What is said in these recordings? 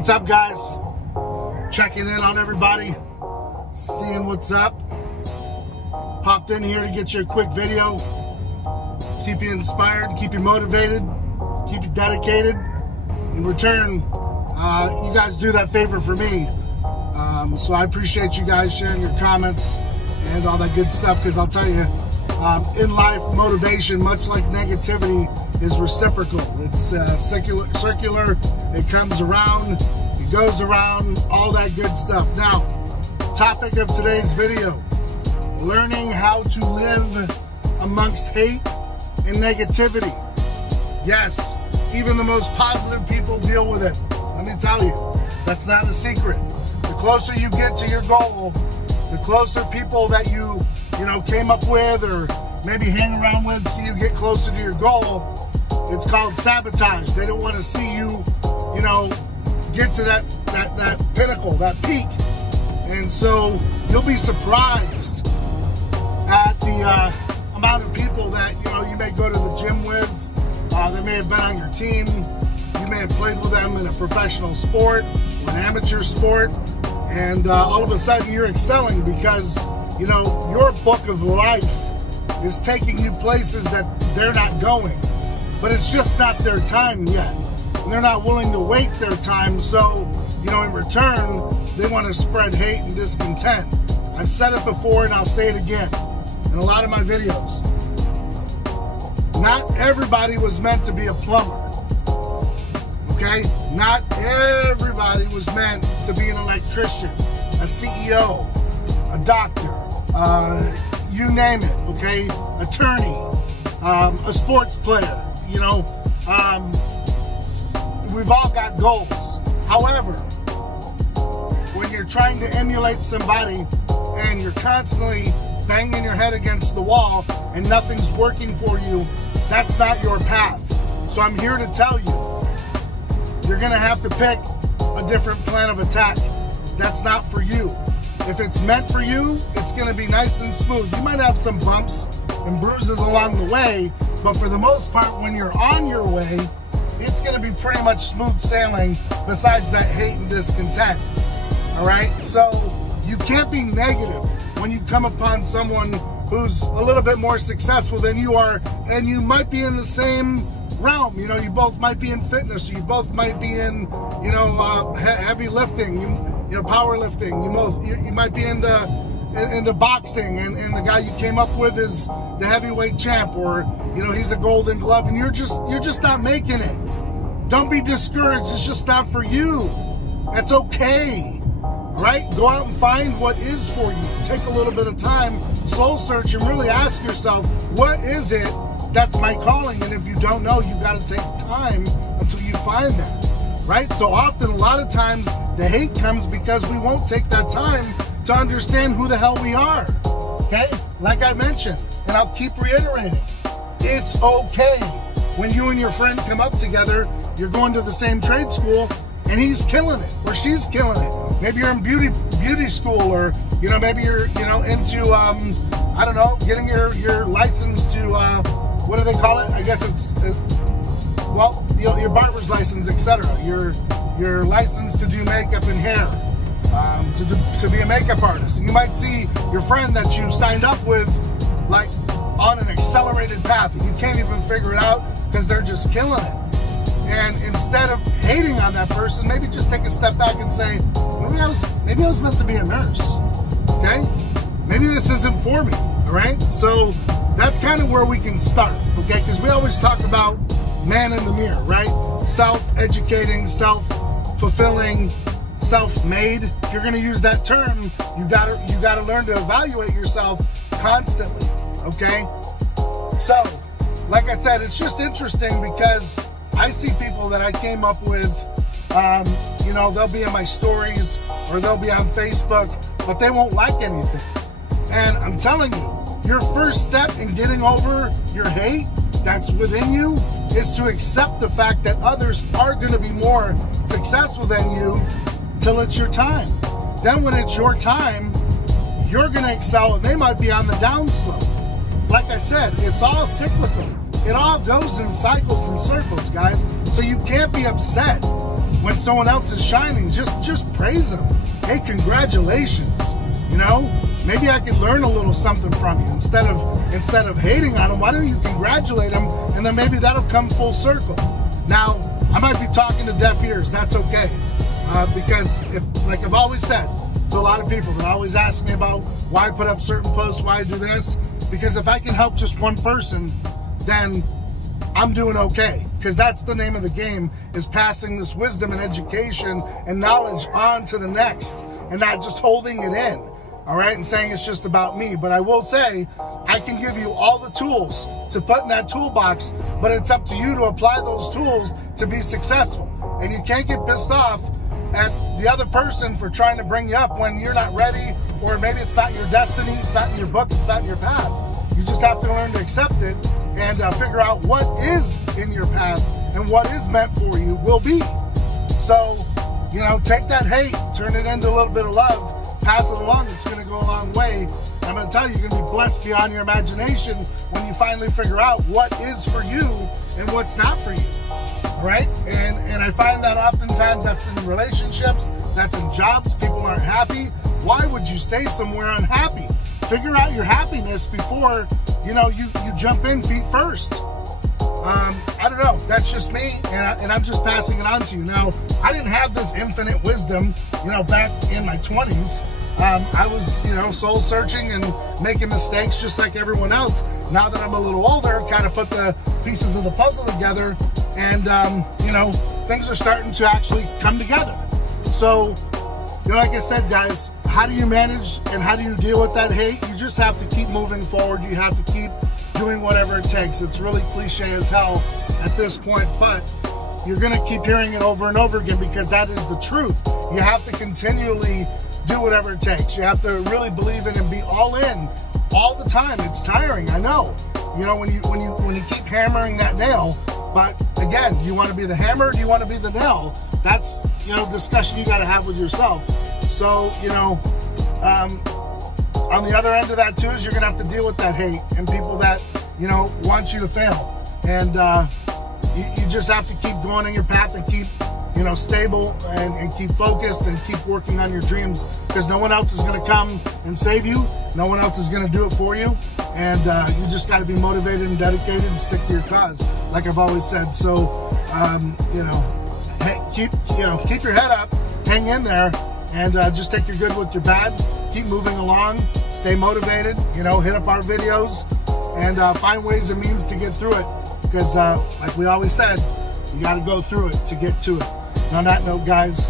What's up, guys? Checking in on everybody, seeing what's up. Popped in here to get you a quick video, keep you inspired, keep you motivated, keep you dedicated. In return, you guys do that favor for me. So I appreciate you guys sharing your comments and all that good stuff, because I'll tell you, in life, motivation, much like negativity, is reciprocal. It's circular, it comes around, it goes around, all that good stuff. Now, topic of today's video, learning how to live amongst hate and negativity. Yes, even the most positive people deal with it. Let me tell you, that's not a secret. The closer you get to your goal, the closer people that you came up with or maybe hang around with see you get closer to your goal, it's called sabotage. They don't want to see you, get to that pinnacle, that peak. And so you'll be surprised at the amount of people that, you may go to the gym with, they may have been on your team, you may have played with them in a professional sport, or an amateur sport, and all of a sudden you're excelling because, your book of life is taking you places that they're not going. But it's just not their time yet. And they're not willing to wait their time, so, in return, they want to spread hate and discontent. I've said it before and I'll say it again in a lot of my videos. Not everybody was meant to be a plumber. Okay? Not everybody was meant to be an electrician, a CEO, a doctor, you name it, okay? Attorney, a sports player, we've all got goals. However, when you're trying to emulate somebody and you're constantly banging your head against the wall and nothing's working for you, that's not your path. So I'm here to tell you, you're gonna have to pick a different plan of attack. That's not for you. If it's meant for you, it's gonna be nice and smooth. You might have some bumps and bruises along the way, but for the most part, when you're on your way, it's gonna be pretty much smooth sailing, besides that hate and discontent, all right? So you can't be negative when you come upon someone who's a little bit more successful than you are, and you might be in the same realm. You both might be in fitness, or you both might be in, heavy lifting, powerlifting. You might be into boxing, and the guy you came up with is the heavyweight champ, or he's a Golden Glove, and you're just not making it. Don't be discouraged. It's just not for you. That's okay. All right? Go out and find what is for you. Take a little bit of time, soul search, and really ask yourself, what is it that's my calling? And if you don't know, you got to take time until you find that. Right? So often, a lot of times, the hate comes because we won't take that time to understand who the hell we are. Okay? Like I mentioned, and I'll keep reiterating, it's okay when you and your friend come up together, you're going to the same trade school, and he's killing it, or she's killing it. Maybe you're in beauty school, or, maybe you're, into, I don't know, getting your license to, what do they call it? I guess it's, your barber's license, etc. Your license to do makeup and hair, to be a makeup artist. And you might see your friend that you signed up with, like, on an accelerated path, and you can't even figure it out because they're just killing it. And instead of hating on that person, maybe just take a step back and say, maybe I was meant to be a nurse. Okay? Maybe this isn't for me. All right? So that's kind of where we can start. Okay? Because we always talk about man in the mirror, right? Self-educating, self-fulfilling, self-made. If you're going to use that term, you gotta learn to evaluate yourself constantly. Okay? So, like I said, it's just interesting because I see people that I came up with, they'll be in my stories or they'll be on Facebook, but they won't like anything. And I'm telling you, your first step in getting over your hate that's within you is to accept the fact that others are going to be more successful than you till it's your time. Then when it's your time, you're going to excel and they might be on the downslope. Like I said, it's all cyclical. It all goes in cycles and circles, guys. So you can't be upset when someone else is shining, just praise them. Hey, congratulations. You know, maybe I could learn a little something from you. Instead of hating on them, why don't you congratulate them, and then maybe that'll come full circle. Now, I might be talking to deaf ears. That's okay, because like I've always said to a lot of people that always ask me about why I put up certain posts, why I do this, because if I can help just one person, then I'm doing okay, because that's the name of the game, is passing this wisdom and education and knowledge on to the next, and not just holding it in, all right, and saying it's just about me. But I will say, I can give you all the tools to put in that toolbox, but it's up to you to apply those tools to be successful. And you can't get pissed off at the other person for trying to bring you up when you're not ready, or maybe it's not your destiny, it's not in your book, it's not in your path. You just have to learn to accept it and figure out what is in your path and what is meant for you will be. So, you know, take that hate, turn it into a little bit of love, pass it along. It's going to go a long way. I'm going to tell you, you're going to be blessed beyond your imagination when you finally figure out what is for you and what's not for you. All right? And I find that oftentimes that's in relationships, that's in jobs. People aren't happy. Why would you stay somewhere unhappy? Figure out your happiness before, you know, you jump in feet first. I don't know. That's just me, and I'm just passing it on to you. Now, I didn't have this infinite wisdom, you know, back in my 20s. I was, you know, soul searching and making mistakes just like everyone else. Now that I'm a little older, kind of put the pieces of the puzzle together, and, you know, things are starting to actually come together. So, you know, like I said, guys, how do you manage and how do you deal with that hate? You just have to keep moving forward. You have to keep doing whatever it takes. It's really cliche as hell at this point, but you're going to keep hearing it over and over again because that is the truth. You have to continually do whatever it takes. You have to really believe it and be all in all the time. It's tiring, I know. You know, when you keep hammering that nail, but again, do you want to be the hammer or do you want to be the nail? That's, you know, discussion you got to have with yourself. So, you know, on the other end of that too is you're going to have to deal with that hate and people that, you know, want you to fail. And you just have to keep going on your path and keep, you know, stable and keep focused and keep working on your dreams, because no one else is going to come and save you. No one else is going to do it for you. And you just got to be motivated and dedicated and stick to your cause, like I've always said. So, you know, keep your head up, hang in there, and just take your good with your bad. Keep moving along, stay motivated, you know, hit up our videos, and find ways and means to get through it. Because like we always said, you got to go through it to get to it. And on that note, guys,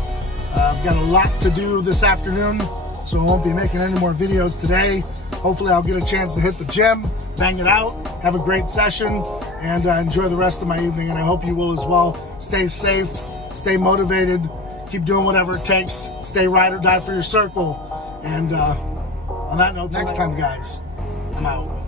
I've got a lot to do this afternoon, so I won't be making any more videos today. Hopefully I'll get a chance to hit the gym, bang it out, have a great session, and enjoy the rest of my evening. And I hope you will as well. Stay safe, stay motivated, keep doing whatever it takes, stay ride or die for your circle. And on that note, next time, guys, I'm out.